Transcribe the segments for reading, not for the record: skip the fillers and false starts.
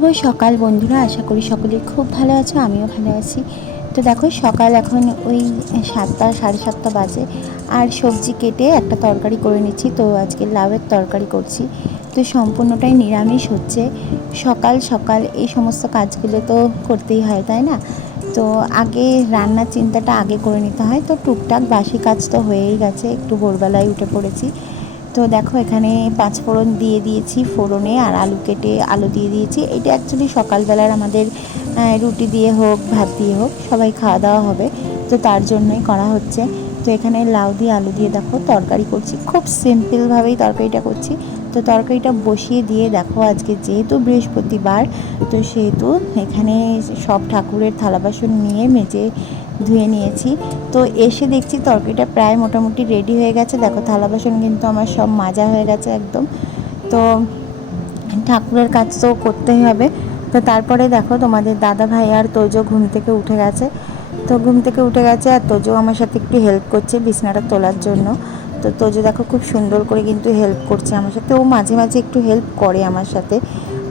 শুভ সকাল বন্ধুরা, আশা করি সকলে খুব ভালো আছো, আমিও ভালো আছি। তো দেখো সকাল এখন ওই 7টা 7:30 বাজে, আর সবজি কেটে একটা তরকারি করে নিচ্ছি। তো আজকে লাউয়ের তরকারি করছি, তো সম্পূর্ণটাই নিরামিষ হচ্ছে। সকাল সকাল এই সমস্ত কাজগুলো তো করতেই হয়, তাই না? তো আগে রান্নার চিন্তাটা আগে করে নিতে হয়। তো টুকটাক বাসি কাজ তো হয়েই গেছে, একটু ভোরবেলায় উঠে পড়েছি। তো দেখো এখানে 5 ফোড়ন দিয়ে দিয়েছি ফোড়নে, আর আলু কেটে আলু দিয়ে দিয়েছি। এটা অ্যাকচুয়ালি সকালবেলার আমাদের রুটি দিয়ে হোক ভাত দিয়ে হোক সবাই খাওয়া দাওয়া হবে, তো তার জন্যই করা হচ্ছে। তো এখানে লাউ দিয়ে আলু দিয়ে দেখো তরকারি করছি, খুব সিম্পলভাবেই তরকারিটা করছি। তো তরকারিটা বসিয়ে দিয়ে দেখো আজকে যেহেতু বৃহস্পতিবার, তো সেহেতু এখানে সব ঠাকুরের থালা বাসন নিয়ে মেজে ধুয়ে নিয়েছি। তো এসে দেখছি তরকারিটা প্রায় মোটামুটি রেডি হয়ে গেছে। দেখো থালা বাসন কিন্তু আমার সব মাজা হয়ে গেছে একদম। তো ঠাকুরের কাজ তো করতেই হবে। তো তারপরে দেখো তোমাদের দাদা ভাই আর তোজো ঘুম থেকে উঠে গেছে। তো ঘুম থেকে উঠে গেছে, আর তোজো আমার সাথে একটু হেল্প করছে বিছানাটা তোলার জন্য। তো তোজো দেখো খুব সুন্দর করে কিন্তু হেল্প করছে আমার সাথে। ও মাঝে মাঝে একটু হেল্প করে আমার সাথে,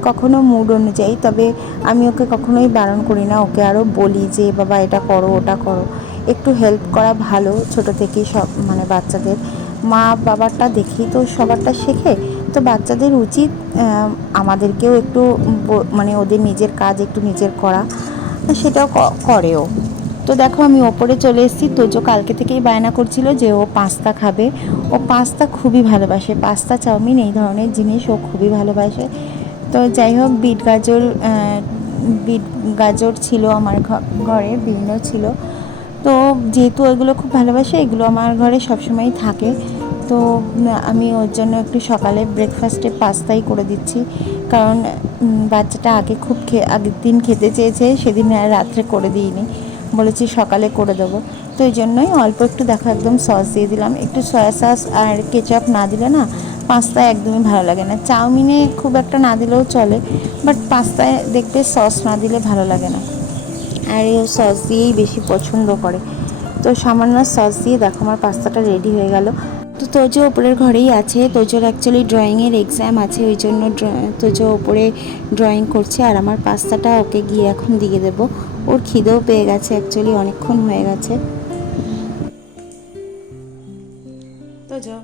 কখনো মুড অনুযায়ী। তবে আমি ওকে কখনোই বারণ করি না, ওকে আরও বলি যে বাবা এটা করো ওটা করো। একটু হেল্প করা ভালো, ছোট থেকেই সব মানে বাচ্চাদের মা বাবারটা দেখেই তো সবারটা শেখে। তো বাচ্চাদের উচিত আমাদেরকেও একটু মানে ওদের নিজের কাজ একটু নিজের করা, সেটাও করেও। তো দেখো আমি ওপরে চলে এসেছি। তোজো কালকে থেকেই বায়না করছিল যে ও পাস্তা খাবে। ও পাস্তা খুবই ভালোবাসে, পাস্তা চাউমিন এই ধরনের জিনিস ও খুবই ভালোবাসে। তো যাই হোক বিট গাজর ছিল আমার ঘরে, বিভিন্ন ছিল। তো যেহেতু ওইগুলো খুব ভালোবাসে, এগুলো আমার ঘরে সবসময়ই থাকে। তো আমি ওর জন্য একটু সকালে ব্রেকফাস্টে পাস্তাই করে দিচ্ছি, কারণ বাচ্চাটা আগের দিন খেতে চেয়েছে, সেদিন আর রাত্রে করে দিইনি, বলেছি সকালে করে দেবো। তো এই জন্যই অল্প একটু দেখো একদম সস দিয়ে দিলাম। একটু সয়া সস আর কেচাপ না দিলে না পাস্তায় একদমই ভালো লাগে না। চাউমিনে খুব একটা না দিলেও চলে, বাট পাস্তায় দেখবে সস না দিলে ভালো লাগে না, আর ও সস দিয়েই বেশি পছন্দ করে। তো সামান্য সস দিয়ে দেখো আমার পাস্তাটা রেডি হয়ে গেল। তো তোজো ওপরের ঘরেই আছে, তোজোর অ্যাকচুয়ালি ড্রয়িংয়ের এক্সাম আছে, ওই জন্য তোজো ওপরে ড্রয়িং করছে, আর আমার পাস্তাটা ওকে গিয়ে এখন দিয়ে দেবো। ওর খিদেও পেয়ে গেছে, অ্যাকচুয়ালি অনেকক্ষণ হয়ে গেছে। তোজো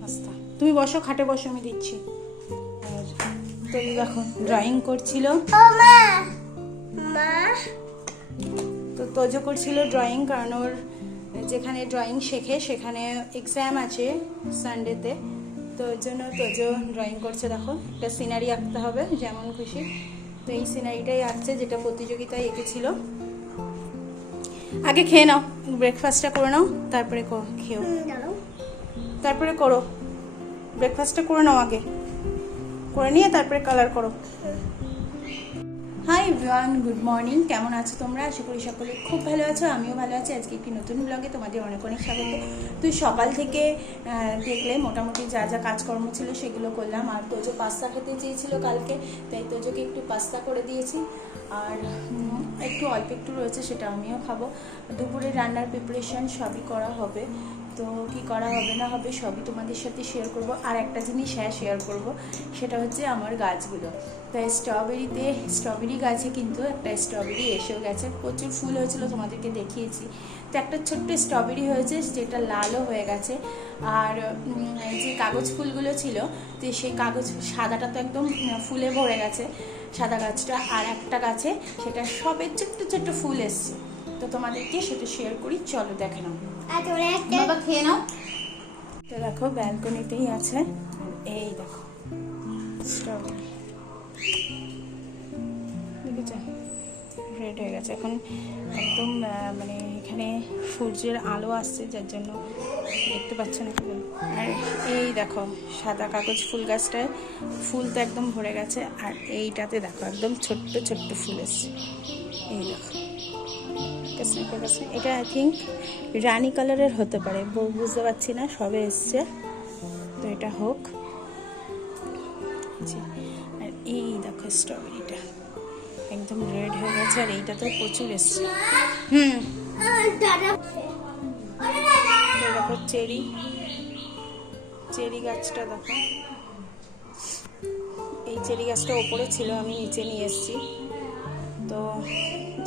পাস্তা তুমি বসো, খাটে বসো, আমি দিচ্ছি। আর তোজো দেখো ড্রয়িং করছিল। তো তোজো করছিল ড্রয়িং, কারণ ওর যেখানে ড্রয়িং শেখে সেখানে এক্সাম আছে সানডেতে। তো ওই জন্য তোজো ড্রয়িং করছে। দেখো একটা সিনারি আঁকতে হবে যেমন খুশি, তো এই সিনারিটাই আঁকছে যেটা প্রতিযোগিতায় এঁকেছিল। আগে খেয়ে নাও, ব্রেকফাস্টটা করে নাও, তারপরে খেও, তারপরে করো ব্রেকফাস্টটা করে নাও, আগে করে নিয়ে তারপরে কালার করো। Hi everyone, good morning. কেমন আছো তোমরা? আশা করি সকলে খুব ভালো আছো, আমিও ভালো আছি। আজকে একটি নতুন ব্লগে তোমাদের অনেক অনেক স্বাগত। তুই সকাল থেকে দেখলে মোটামুটি যা যা কাজকর্ম ছিল সেগুলো করলাম। আর তোজো পাস্তা খেতে চেয়েছিল কালকে, তাই তোজোকে একটু পাস্তা করে দিয়েছি। আর একটু অল্প একটু রয়েছে, সেটা আমিও খাবো। দুপুরে রান্নার প্রিপারেশন সবই করা হবে, তো কি করা হবে না হবে সবই তোমাদের সাথে শেয়ার করব। আর একটা জিনিস শেয়ার করব, সেটা হচ্ছে আমার গাছগুলো। তাই স্ট্রবেরি গাছে কিন্তু একটা স্ট্রবেরি এসেও গেছে, প্রচুর ফুল হয়েছিল, তোমাদেরকে দেখিয়েছি। তো একটা ছোট্ট স্ট্রবেরি হয়েছে, যেটা লালও হয়ে গেছে। আর যে কাগজ ফুলগুলো ছিল, তো সেই কাগজ সাদাটা তো একদম ফুলে ভরে গেছে সাদা গাছটা, আর একটা গাছে সেটা সবে ছোট্ট ছোট্ট ফুল এসছে। তো তোমাদেরকে সেটা শেয়ার করি, চলো দেখে নাও। বাবা খেয়ে নাও। তো দেখো ব্যালকনিতেই আছে, এই দেখো স্ট্রবেরি দেখেছ, রেড হয়ে গেছে এখন একদম। মানে এখানে সূর্যের আলো আসছে, যার জন্য দেখতে পাচ্ছ না কি। আর এই দেখো সাদা কাগজ ফুল গাছটায় ফুল তো একদম ভরে গেছে, আর এইটাতে দেখো একদম ছোট্ট ছোট্ট ফুল এসছে, এই দেখো। এটা আই থিঙ্ক রানি কালারের হতে পারে, বুঝতে পারছি না, সবে এসছে। তো এটা হোক। আর এই দেখো স্ট্রবেরিটা একদম রেড হয়ে গেছে, আর এইটা তো প্রচুর এসছে। দেখো চেরি গাছটা দেখো, এই চেরি গাছটা ওপরে ছিল, আমি নিচে নিয়ে এসেছি। তো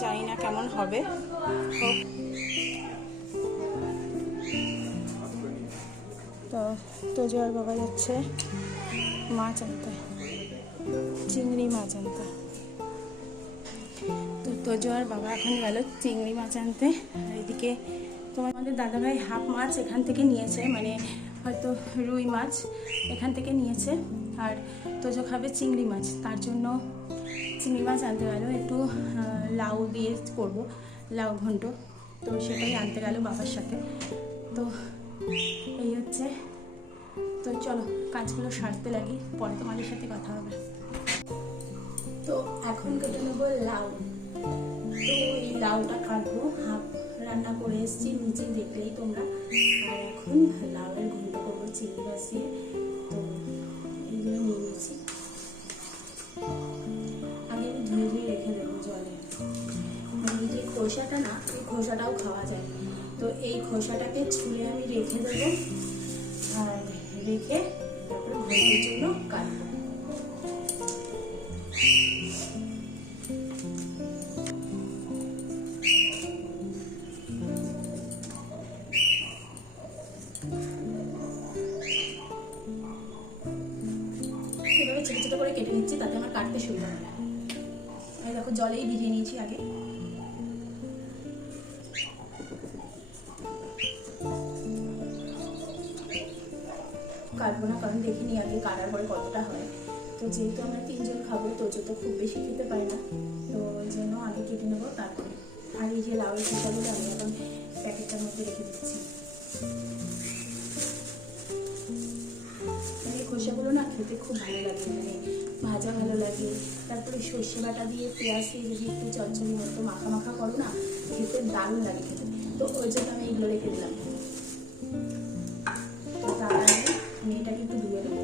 জানি না কেমন হবে। তো তোজো আর বাবা যাচ্ছে মাছ আনতে, চিংড়ি মাছ আনতে। তো তোজো আর বাবা এখন গেল চিংড়ি মাছ আনতে। আর এদিকে আমাদের দাদাভাই হাফ মাছ এখান থেকে নিয়েছে, মানে হয়তো রুই মাছ এখান থেকে নিয়েছে, আর তোজো খাবে চিংড়ি মাছ, তার জন্য চিংড়ি মাছ আনতে গেল। একটু লাউ দিয়ে করব, লাউ ঘন্ট, তো সেটাই আনতে গেল বাবার সাথে। তো এই হচ্ছে। তো চলো কাজগুলো সারতে লাগি, পরে তোমাদের সাথে কথা হবে। তো এখন কেটে নেবো লাউ। তো এই লাউটা কাটবো, হাফ রান্না করে এসেছি নিচে দেখলেই তোমরা। আর এখন লাউয়ের ঘন্ট করবো চিংড়ি মাছ দিয়ে। তো এইগুলো নিয়ে নিয়েছি, আগে আমি ধুয়ে ধুয়ে রেখে দেবো জলে। এই যে খোসাটা না, এই খোসাটাও খাওয়া যায়। তো এই খোসাটাকে ছুলে আমি রেখে দেবো, আর রেখে তারপরে ঘন্টের জন্য কাটবো। এভাবে ছোটো ছোটো করে কেটে নিচ্ছি, তাতে আমার কাটতে সুবিধা হবে। আমি দেখো জলেই ভিজিয়ে নিয়েছি আগে। কাটবো না, কারণ দেখিনি আগে কাটার পরে কতটা হয়। তো যেহেতু আমরা 3 জন খাবো, তোজো তো খুব বেশি খেতে পারে না, তো ওই জন্য আগে কেটে নেবো তারপরে। আর এই যে লাউয়ের খোসাগুলো আমি এখন প্যাকেটটার মধ্যে রেখে দিচ্ছি। এই খোসাগুলো না খেতে খুব ভালো লাগে, মানে ভাজা ভালো লাগে। তারপরে সর্ষে বাটা দিয়ে পেঁয়াজ দিয়ে যদি একটু চচ্চড়ি মতো মাখা মাখা করো না, খেতে দারুণ লাগে খেতে। তো ওই জন্য আমি এগুলো রেখে দিলাম। মেয়েটাকে একটু ধুয়ে দেবো।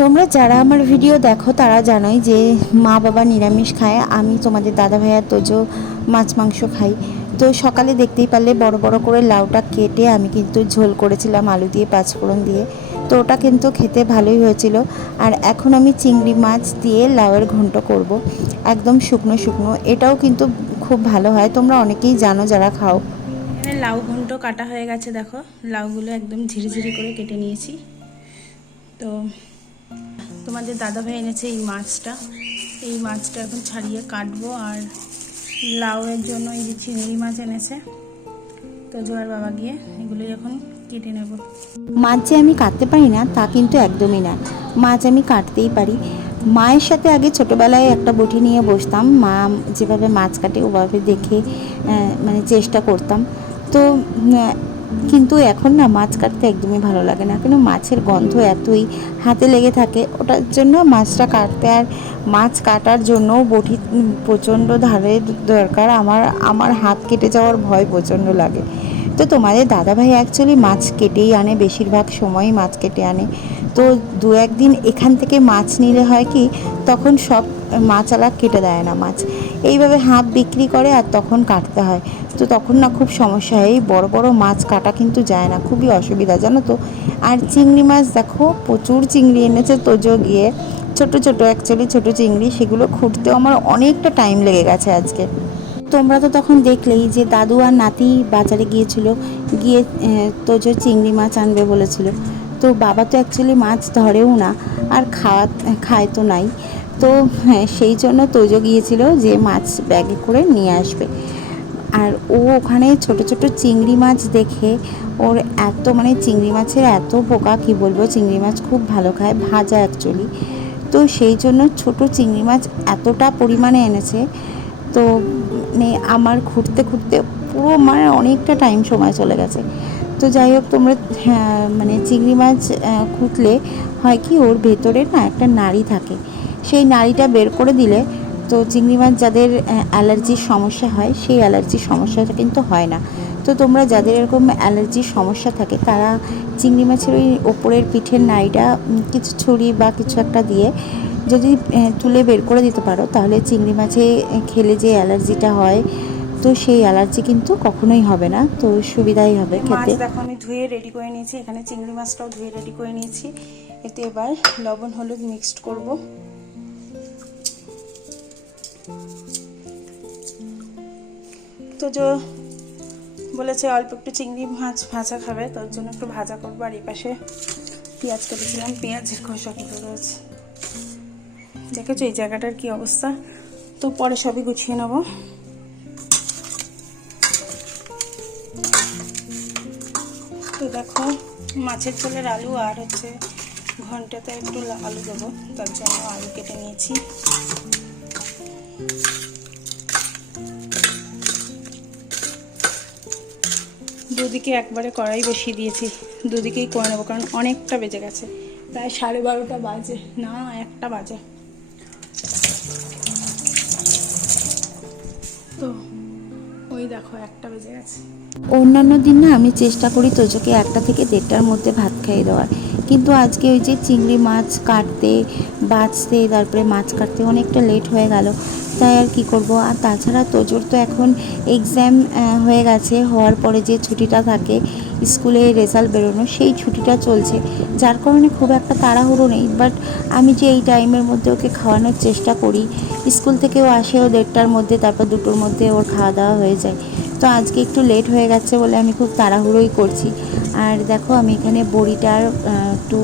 তোমরা যারা আমার ভিডিও দেখো তারা জানোই যে মা বাবা নিরামিষ খায়, আমি তোমাদের দাদা ভাইয়া তোজো মাছ মাংস খাই। তো সকালে দেখতেই পারলে বড় বড় করে লাউটা কেটে আমি কিন্তু ঝোল করেছিলাম আলু দিয়ে, পাঁচফোড়ন দিয়ে। তো ওটা কিন্তু খেতে ভালোই হয়েছিল। আর এখন আমি চিংড়ি মাছ দিয়ে লাউয়ের ঘন্ট করব, একদম শুকনো শুকনো। এটাও কিন্তু খুব ভালো হয়, তোমরা অনেকেই জানো যারা খাও। এখানে লাউ ঘন্ট কাটা হয়ে গেছে, দেখো লাউগুলো একদম ঝিরিঝিরি করে কেটে নিয়েছি। তো তোমাদের দাদাভাই এনেছে এই মাছটা, এই মাছটা এখন ছাড়িয়ে কাটবো। আর লাউয়ের জন্য এই যে চিংড়ি মাছ এনেছে তোজো আর বাবা গিয়ে, এগুলো এখন কেটে নেব। মাছ যে আমি কাটতে পারি না তা কিন্তু একদমই না, মাছ আমি কাটতেই পারি। মায়ের সাথে আগে ছোটোবেলায় একটা বটি নিয়ে বসতাম, মা যেভাবে মাছ কাটে ওভাবে দেখে মানে চেষ্টা করতাম। তো কিন্তু এখন না মাছ কাটতে একদমই ভালো লাগে না, কেন মাছের গন্ধ এতই হাতে লেগে থাকে, ওটার জন্য মাছটা কাটতে আর মাছ কাটার জন্য বটি প্রচণ্ড ধারের দরকার। আমার হাত কেটে যাওয়ার ভয় প্রচণ্ড লাগে। তো তোমাদের দাদাভাই অ্যাকচুয়ালি মাছ কেটেই আনে, বেশিরভাগ সময়ই মাছ কেটে আনে। তো 2-1 দিন এখান থেকে মাছ নিলে হয় কি, তখন সব মাছওয়ালা কেটে দেয় না মাছ, এইভাবে হাফ বিক্রি করে আর তখন কাটতে হয়। তো তখন না খুব সমস্যা হয়, এই বড় বড় মাছ কাটা কিন্তু যায় না, খুবই অসুবিধা জানো তো। আর চিংড়ি মাছ দেখো প্রচুর চিংড়ি এনেছে তোজো গিয়ে, ছোট ছোট অ্যাকচুয়ালি ছোট চিংড়ি, সেগুলো খুঁটতেও আমার অনেকটা টাইম লেগে গেছে আজকে। তোমরা তো তখন দেখলেই যে দাদু আর নাতি বাজারে গিয়েছিল, গিয়ে তোজো চিংড়ি মাছ আনবে বলেছিল। তো বাবা তো অ্যাকচুয়ালি মাছ ধরেও না, আর খায় তো নাই। তো হ্যাঁ, সেই জন্য তোজো গিয়েছিল যে মাছ ব্যাগে করে নিয়ে আসবে। আর ও ওখানে ছোট ছোট চিংড়ি মাছ দেখে ওর এত, মানে চিংড়ি মাছের এত পোকা, কী বলবো, চিংড়ি মাছ খুব ভালো খায়, ভাজা অ্যাকচুয়ালি। তো সেই জন্য ছোট চিংড়ি মাছ এতটা পরিমাণে এনেছে। তো মানে আমার ঘুরতে ঘুরতে পুরো মানে অনেকটা টাইম সময় চলে গেছে। তো যাই হোক, তোমরা মানে চিংড়ি মাছ খুঁটলে হয় কি, ওর ভেতরে না একটা নাড়ি থাকে, সেই নাড়িটা বের করে দিলে তো চিংড়ি মাছ যাদের অ্যালার্জির সমস্যা হয়, সেই অ্যালার্জির সমস্যাটা কিন্তু হয় না। তো তোমরা যাদের এরকম অ্যালার্জির সমস্যা থাকে তারা চিংড়ি মাছের ওই ওপরের পিঠের নাড়িটা কিছু ছুরি বা কিছু একটা দিয়ে যদি তুলে বের করে দিতে পারো, তাহলে চিংড়ি মাছে খেলে যে অ্যালার্জিটা হয় তো সেই অ্যালার্জি কিন্তু কখনোই হবে না, তো সুবিধাই হবে মাছ খেতে। দেখো আমি ধুয়ে রেডি করে নিয়েছি, এখানে চিংড়ি মাছটাও ধুয়ে রেডি করে নিয়েছি। এতে এবার লবণ হলুদ মিক্সড করব। তো যে বলেছে অল্প একটু চিংড়ি মাছ ভাজা খাবে, তার জন্য একটু ভাজা করবো। আর এই পাশে পেঁয়াজ কেটেছিলাম, পেঁয়াজের খোসা কেটে রয়েছে। দেখেছো এই জায়গাটার কি অবস্থা, তো পরে সবই গুছিয়ে নেব। তো দেখো মাছের ঝোলের আলু আর হচ্ছে ঘন্টাতে একটু আলু দেবো, তার জন্য আলু কেটে নিয়েছি। দুদিকে একবারে কড়াই বসিয়ে দিয়েছি, দুদিকেই করে নেবো, কারণ অনেকটা বেজে গেছে, প্রায় 12:30টা বাজে, না 1টা বাজে। তো ওই দেখো 1টা বেজে গেছে। অন্যান্য দিন না আমি চেষ্টা করি তোজোকে 1টা থেকে 1:30টার মধ্যে ভাত খাইয়ে দেওয়ার, কিন্তু আজকে ওই যে চিংড়ি মাছ কাটতে বাছতে তারপরে মাছ কাটতে অনেকটা লেট হয়ে গেল, তাই আর কি করব। আর তাছাড়া তোজোর তো এখন এক্সাম হয়ে গেছে, হওয়ার পরে যে ছুটিটা থাকে স্কুলে রেজাল্ট বেরোনো, সেই ছুটিটা চলছে, যার কারণে খুব একটা তাড়াহুড়ো নেই। বাট আমি যে এই টাইমের মধ্যে ওকে খাওয়ানোর চেষ্টা করি, স্কুল থেকেও আসেও 1:30টার মধ্যে, তারপর 2টোর মধ্যে ওর খাওয়া দাওয়া হয়ে যায়। তো আজকে একটু লেট হয়ে গেছে বলে আমি খুব তাড়াহুড়োই করছি। আর দেখো আমি এখানে বড়িটার একটু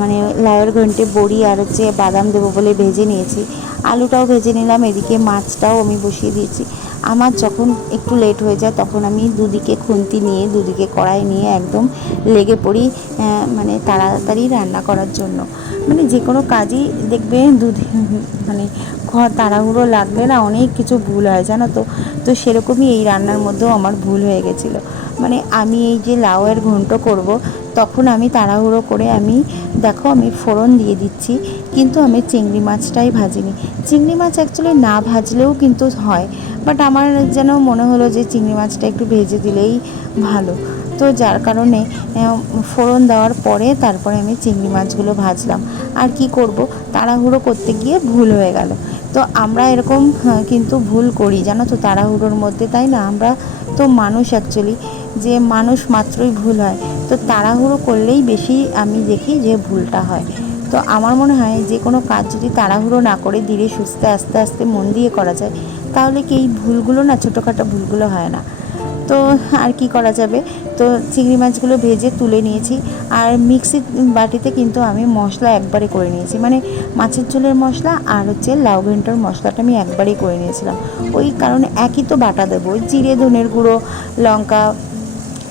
মানে লাউয়ের ঘন্টে বড়ি আর হচ্ছে বাদাম দেবো বলে ভেজে নিয়েছি, আলুটাও ভেজে নিলাম, এদিকে মাছটাও আমি বসিয়ে দিয়েছি। আমার যখন একটু লেট হয়ে যায় তখন আমি দুদিকে খুন্তি নিয়ে দুদিকে কড়াই নিয়ে একদম লেগে পড়ি, মানে তাড়াতাড়ি রান্না করার জন্য। মানে যে কোনো কাজই দেখবে মানে তাড়াহুড়ো লাগলে না অনেক কিছু ভুল হয় জানো তো। তো সেরকমই এই রান্নার মধ্যেও আমার ভুল হয়ে গেছিলো। মানে আমি এই যে লাউয়ের ঘন্ট করব, তখন আমি তাড়াহুড়ো করে দেখো আমি ফোড়ন দিয়ে দিচ্ছি, কিন্তু আমি চিংড়ি মাছটাই ভাজিনি। চিংড়ি মাছ অ্যাকচুয়ালি না ভাজলেও কিন্তু হয়, বাট আমার যেন মনে হলো যে চিংড়ি মাছটা একটু ভেজে দিলেই ভালো। তো যার কারণে ফোড়ন দেওয়ার পরে তারপরে আমি চিংড়ি মাছগুলো ভাজলাম। আর কি করব, তাড়াহুড়ো করতে গিয়ে ভুল হয়ে গেল। তো আমরা এরকম কিন্তু ভুল করি জানো তো তাড়াহুড়োর মধ্যে, তাই না? আমরা তো মানুষ অ্যাকচুয়ালি, যে মানুষ মাত্রই ভুল হয়, তো তাড়াহুড়ো করলেই বেশি আমি দেখি যে ভুলটা হয়। তো আমার মনে হয় যে কোনো কাজ যদি তাড়াহুড়ো না করে ধীরে সুস্থে আস্তে আস্তে মন দিয়ে করা যায়, তাহলে কি এই ভুলগুলো না, ছোটোখাটো ভুলগুলো হয় না। তো আর কি করা যাবে। তো চিংড়ি মাছগুলো ভেজে তুলে নিয়েছি, আর মিক্সির বাটিতে কিন্তু আমি মশলা একবারে করে নিয়েছি, মানে মাছের ঝোলের মশলা আর হচ্ছে লাউ ঘন্টার মশলাটা আমি একবারেই করে নিয়েছিলাম। ওই কারণে একই তো বাটা দেবো, জিরে ধনের গুঁড়ো লঙ্কা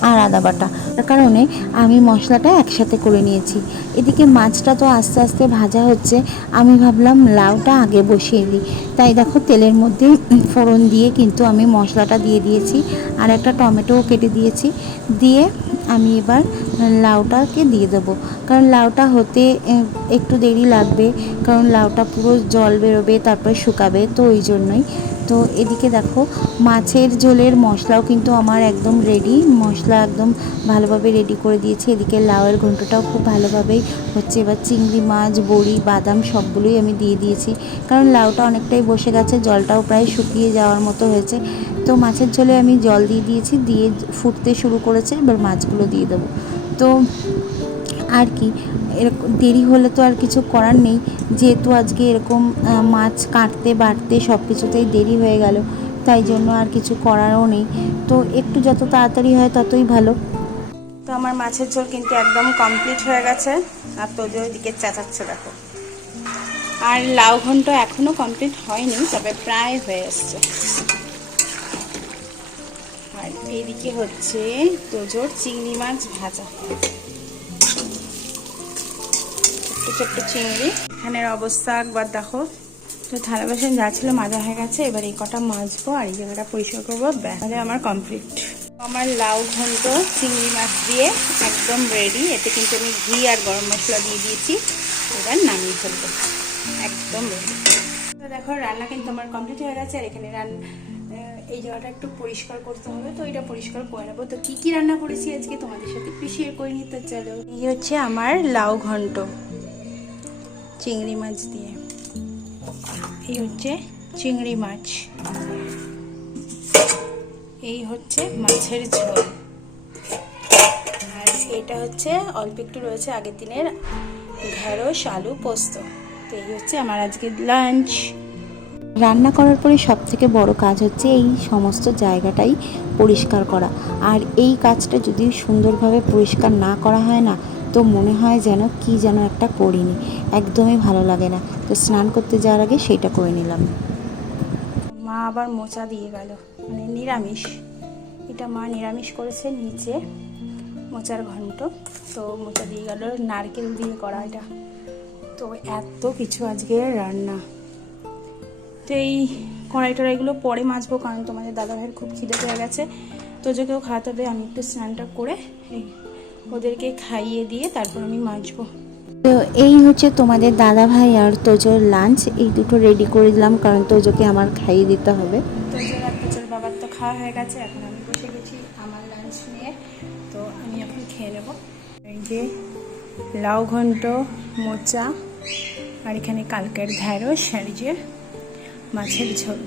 আর আদা বাটা, তার কারণে আমি মশলাটা একসাথে করে নিয়েছি। এদিকে মাছটা তো আস্তে আস্তে ভাজা হচ্ছে, আমি ভাবলাম লাউটা আগে বসিয়ে দিই, তাই দেখো তেলের মধ্যে ফোড়ন দিয়ে কিন্তু আমি মশলাটা দিয়ে দিয়েছি, আর একটা টমেটোও কেটে দিয়েছি। দিয়ে আমি এবার লাউটাকে দিয়ে দেবো, কারণ লাউটা হতে একটু দেরি লাগবে, কারণ লাউটা পুরো জল বেরোবে তারপরে শুকাবে, তো ওই জন্যই। তো এদিকে দেখো মাছের ঝোলের মশলাও কিন্তু আমার একদম রেডি, মশলা একদম ভালোভাবে রেডি করে দিয়েছি। এদিকে লাউয়ের ঘন্টটাও খুব ভালোভাবেই হচ্ছে। এবার চিংড়ি মাছ বড়ি বাদাম সবগুলোই আমি দিয়ে দিয়েছি, কারণ লাউটা অনেকটাই বসে গেছে, জলটাও প্রায় শুকিয়ে যাওয়ার মতো হয়েছে। তো মাছের ঝোলে আমি জল দিয়ে দিয়েছি, দিয়ে ফুটতে শুরু করেছে, এবার মাছগুলো দিয়ে দেবো। তো আর কি, এরকম দেরি হলে তো আর কিছু করার নেই, যেহেতু আজকে এরকম মাছ কাটতে বাটতে সব কিছুতেই দেরি হয়ে গেল, তাই জন্য আর কিছু করারও নেই। তো একটু যত তাড়াতাড়ি হয় ততই ভালো। তো আমার মাছের ঝোল কিন্তু একদম কমপ্লিট হয়ে গেছে, আর তোদের ওইদিকে চেঁচাচ্ছে দেখো। আর লাউ ঘন্ট এখনো কমপ্লিট হয়নি, তবে প্রায় হয়ে এসছে। আর এইদিকে হচ্ছে তোজোর চিংড়ি মাছ ভাজা, ছোট্ট ছোট্ট চিংড়ি। এখানের অবস্থা একবার দেখো। তো থালা বাসন যা ছিল মাজা হয়ে গেছে, এবার এই কটা মাজবো আর এই জায়গাটা পরিষ্কার করবো, তাহলে আমার কমপ্লিট। আমার লাউ ঘন্ট চিংড়ি মাছ দিয়ে একদম রেডি। এতে কিন্তু আমি ঘি আর গরম মশলা দিয়ে দিয়েছি, এবার নামিয়ে ফেলবো, একদম রেডি। তো দেখো রান্না কিন্তু আমার কমপ্লিট হয়ে গেছে। আর এখানে এই জায়গাটা একটু পরিষ্কার করতে হবে, তো এটা পরিষ্কার করে নেবো। তো কি কি রান্না করেছি আজকে তোমাদের সাথে একটু শেয়ার করে নিতে চলো। এই হচ্ছে আমার লাউ ঘন্ট চিংড়ি মাছ দিয়ে, এই হচ্ছে চিংড়ি মাছ, এই হচ্ছে মাছের ঝোল, আর এটা হচ্ছে অল্প একটু রয়েছে আগের দিনের ঢেঁড়স আলু পোস্ত। তো এই হচ্ছে আমার আজকের লাঞ্চ। রান্না করার পরে সবথেকে বড় কাজ হচ্ছে এই সমস্ত জায়গাটাই পরিষ্কার করা। আর এই কাজটা যদি সুন্দরভাবে পরিষ্কার না করা হয় না, তো মনে হয় যেন কি যেন একটা করিনি, একদমই ভালো লাগে না। তো স্নান করতে যাওয়ার আগে সেইটা করে নিলাম। মা আবার মোচা দিয়ে গেল, মানে নিরামিষ, এটা মা নিরামিষ করেছে, নিচে মোচার ঘন্ট, তো মোচা দিয়ে গেল, নারকেল দিয়ে করা এটা। তো এত কিছু আজকে রান্না, তো এই কড়াই টড়াইগুলো পরে মাজবো, কারণ তোমাদের দাদাভাইয়ের খুব খিদে পেয়ে গেছে, তোজোকেও খাওয়াতে হবে। আমি একটু স্নানটা করে ওদেরকে খাইয়ে দিয়ে তারপর আমি মাজবো। তো এই হচ্ছে তোমাদের দাদা ভাই আর তোজোর লাঞ্চ, এই দুটো রেডি করে দিলাম কারণ তোজোকে আমার খাইয়ে দিতে হবে। তোজোর আর তোজোর বাবার তো খাওয়া হয়ে গেছে, এখন আমি বসে গেছি আমার লাঞ্চ নিয়ে, তো আমি এখন খেয়ে নেবো। এই যে লাউ ঘন্ট, মোচা, আর এখানে কালকের ঢেঁড়স, আর এই যে মাছের ঝোল,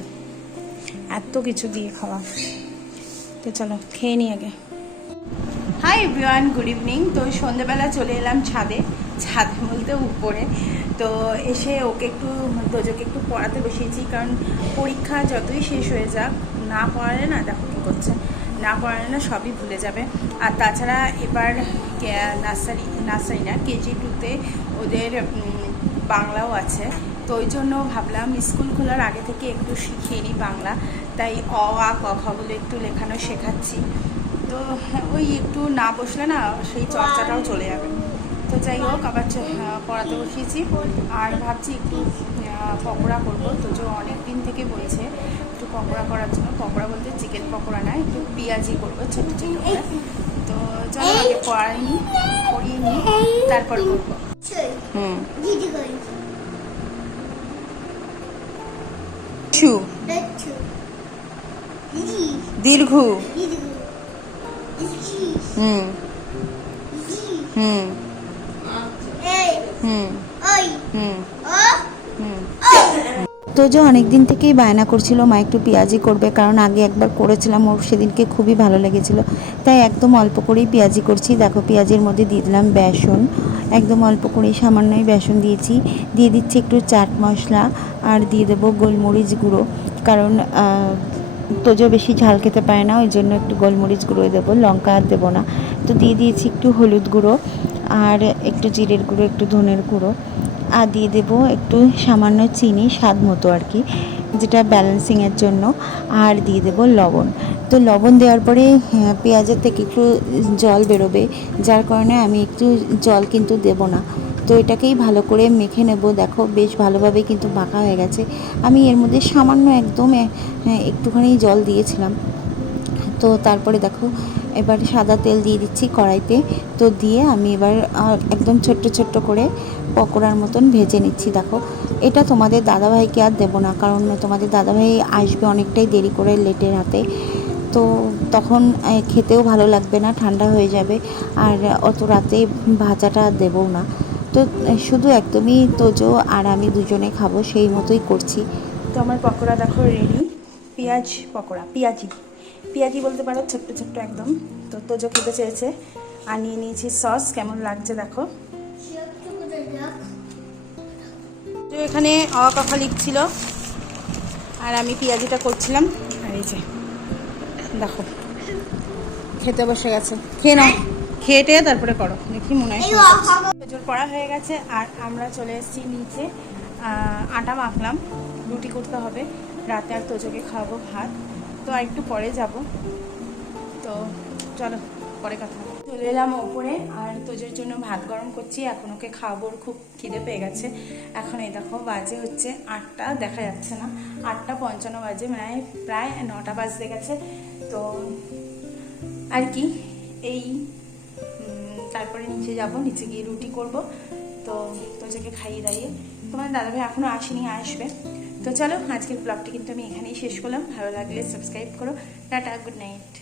এত কিছু দিয়ে খাওয়া। তো চলো খেয়ে নিই আগে। Hi everyone, good evening. তো সন্ধ্যেবেলা চলে এলাম ছাদে, ছাদে বলতে উপরে। তো এসে ওকে একটু, তোজোকে একটু পড়াতে বসিয়েছি, কারণ পরীক্ষা যতই শেষ হয়ে যাক, না পড়ালে না, দেখো কী করছে, না পড়ালে না সবই ভুলে যাবে। আর তাছাড়া এবার নার্সারি না, কেজি 2-তে ওদের বাংলাও আছে। তো ওই জন্য ভাবলাম স্কুল খোলার আগে থেকে একটু শিখিয়ে নিই বাংলা, তাই অ আ ক খগুলো একটু লেখানো শেখাচ্ছি। তো ওই একটু না বসলে না সেই চর্চাটাও চলে যাবে। তো যাই হোক, আবার পড়াতে বসিয়েছি, আর ভাবছি একটু পকোড়া করবো। তো যে অনেক দিন থেকে বলছে একটু পকোড়া করার জন্য, পকোড়া বলতে চিকেন পকোড়া না, একটু পেঁয়াজি করবো ছোটো ছোটো করে। তো চলো আগে পড়িয়ে নিই, তারপর করবো। ছু দীর্ঘ হুম হুম হুম হুম হুম। তোজো অনেক দিন থেকেই বায়না করছিল মা একটু পেঁয়াজি করবে, কারণ আগে একবার করেছিলাম, ওর সেদিনকে খুবই ভালো লেগেছিল, তাই একদম অল্প করেই পেঁয়াজি করছি। দেখো পেঁয়াজির মধ্যে দিয়ে দিলাম বেসন, একদম অল্প করেই সামান্যই বেসন দিয়েছি, দিয়ে দিচ্ছি একটু চাট মশলা, আর দিয়ে দেবো গোলমরিচ গুঁড়ো, কারণ তোজো বেশি ঝাল খেতে পারে না, ওই জন্য একটু গোলমরিচ গুঁড়োই দেবো, লঙ্কা আর দেবো না। তো দিয়ে দিয়েছি একটু হলুদ গুঁড়ো, আর একটু জিরের গুঁড়ো, একটু ধনের গুঁড়ো, আর দিয়ে দেবো একটু সামান্য চিনি স্বাদ মতো আর কি, যেটা ব্যালেন্সিংয়ের জন্য, আর দিয়ে দেবো লবণ। তো লবণ দেওয়ার পরে পেঁয়াজের থেকে একটু জল বেরোবে, যার কারণে আমি একটু জল কিন্তু দেবো না। তো এটাকেই ভালো করে মেখে নেব। দেখো বেশ ভালোভাবে কিন্তু মাখা হয়ে গেছে। আমি এর মধ্যে সামান্য একদম একটুখানি জল দিয়েছিলাম। তো তারপরে দেখো এবার সাদা তেল দিয়ে দিচ্ছি কড়াইতে, তো দিয়ে আমি এবার একদম ছোট্ট ছোট্ট করে পকোড়ার মতন ভেজে নিচ্ছি। দেখো এটা তোমাদের দাদাভাইকে আর দেবো না, কারণ তোমাদের দাদাভাই আসবে অনেকটাই দেরি করে, লেটের হাতে, তো তখন খেতেও ভালো লাগবে না, ঠান্ডা হয়ে যাবে, আর অত রাতে ভাজাটা দেবো না। তো শুধু একদমই তোজো আর আমি দুজনে খাবো সেই মতোই করছি। তো আমার পকোড়া দেখো রেডি, পেঁয়াজ পকোড়া, পেঁয়াজি বলতে পারো, ছোট্ট ছোট্ট একদম। তো তোজো খেতে চেয়েছে, আর নিয়ে নিয়েছি সস, কেমন লাগছে দেখো। তো এখানে অ কথা লিখছিল, আর আমি পেঁয়াজিটা করছিলাম, আর এই যে দেখো খেতে বসে গেছে। খেয়ে নাও, খেয়ে তারপরে করো, দেখি মনে হয় তোজোর পড়া হয়ে গেছে। আর আমরা চলে এসেছি নিচে, আটা মাখলাম, রুটি করতে হবে রাতে, আর তোজোকে খাওয়াবো ভাত। তো আর একটু পরে যাব, তো চলো পরে কথা হবে। চলে এলাম ওপরে, আর তোজোর জন্য ভাত গরম করছি, এখন ওকে খাওয়াবো, ওর খুব খিদে পেয়ে গেছে। এখন এই দেখো বাজে হচ্ছে 8টা, দেখা যাচ্ছে না, 8:55 বাজে, মানে প্রায় 9টা বাজতে গেছে। তো আর কি, এই তারপরে নিচে যাব, নিচে গিয়ে রুটি করব। তো তোজোকে খাইয়ে দাইয়ে, তোমার দাদাভাই এখনও আসেনি, আসবে। তো চলো আজকের ব্লগটি কিন্তু আমি এখানেই শেষ করলাম। ভালো লাগলে সাবস্ক্রাইব করো। Tata, good night.